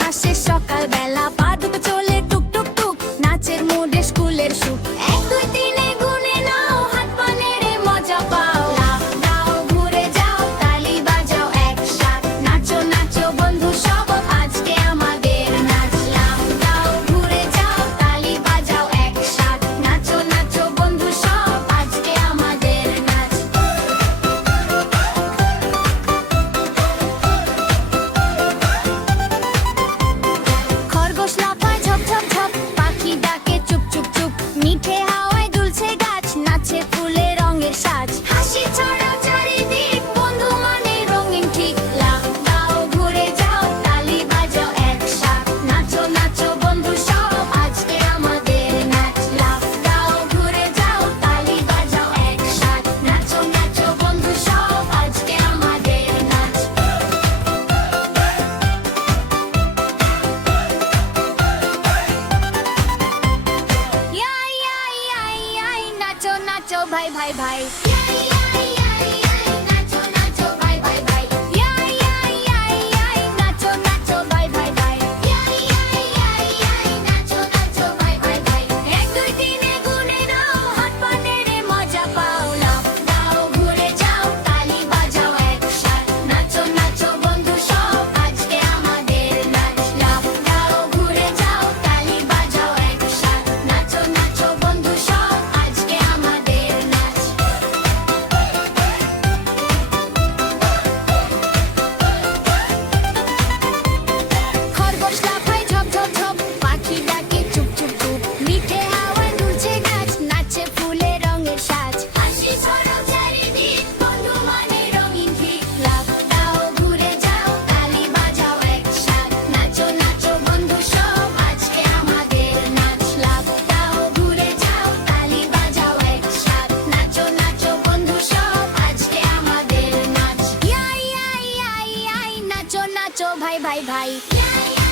হাসে সকাল বেলা, পা দুটো চলে টুক টুক টুক, নাচের মুডে স্কুলের সুখ। 1 2 3 গুনে নাও, হাত পা নেড়ে মজা পাও। লাফ দাও, ঘুরে যাও, তালি বাজাও একসাথে, নাচো নাচো বন্ধু সব, আজকে আমাদের নাচ। লাফ দাও, ঘুরে যাও, তালি বাজাও একসাথে, নাচো নাচো বন্ধু সব, আজকে আমাদের নাচ। খরগোশ লাফায় ঝপ ঝপ ঝপ, পাখি ডাকে চুপ চুপ চুপ, মিঠে হাওয়ায় দুলছে গাছ, নাচে ফুলে রঙের সাজ। হাসি ছড়াও চারিদিক, বন্ধু মানে রঙিন ঠিক। লাফ দাও, ঘুরে যাও, তালি বাজাও একসাথে, নাচো নাচো বন্ধু সব, আজকে আমাদের নাচ। লাফ দাও, ঘুরে যাও, তালি বাজাও একসাথে, নাচো নাচো বন্ধু সব, আজকে আমাদের নাচ। ইয়াই ইয়াই ইয়াই ইয়াই, নাচো নাচো ভাই ভাই ভাই। ইয়াই ইয়াই ইয়াই ইয়াই, নাচো নাচো ভাই ভাই ভাই। ইয়াই ইয়াই ইয়াই ইয়াই, নাচো নাচো ভাই ভাই ভাই। ইয়াই ইয়াই ইয়াই ইয়াই, নাচো নাচো ভাই ভাই ভাই। 1 2 3 গুনে নাও, হাত পা নেড়ে মজা পাও। লাফ দাও, ঘুরে যাও, তালি বাজাও একসাথে, নাচো নাচো বন্ধু সব, আজকে আমাদের নাচ। লাফ দাও, ঘুরে যাও, তালি বাজাও একসাথে, নাচো নাচো বন্ধু সব, আজকে আমাদের নাচ। খরগোশ লাফায় ঝপ ঝপ ঝপ, পাখি ডাকে চুপ চুপ চুপ, মিঠে হাওয়ায় দুলছে গাছ, নাচে ফুলে রঙের সাজ। হাসি ছড়াও চারিদিক, বন্ধু মানে রঙিন ঠিক। লাফ দাও, ঘুরে যাও, তালি বাজাও একসাথে, নাচো নাচো বন্ধু সব, আজকে আমাদের নাচ। লাফ দাও, ঘুরে যাও, তালি বাজাও একসাথে, নাচো নাচো বন্ধু সব, আজকে আমাদের নাচ। ইয়াই ইয়াই ইয়াই ইয়াই, নাচো নাচো ভাই ভাই ভাই। ইয়াই ইয়াই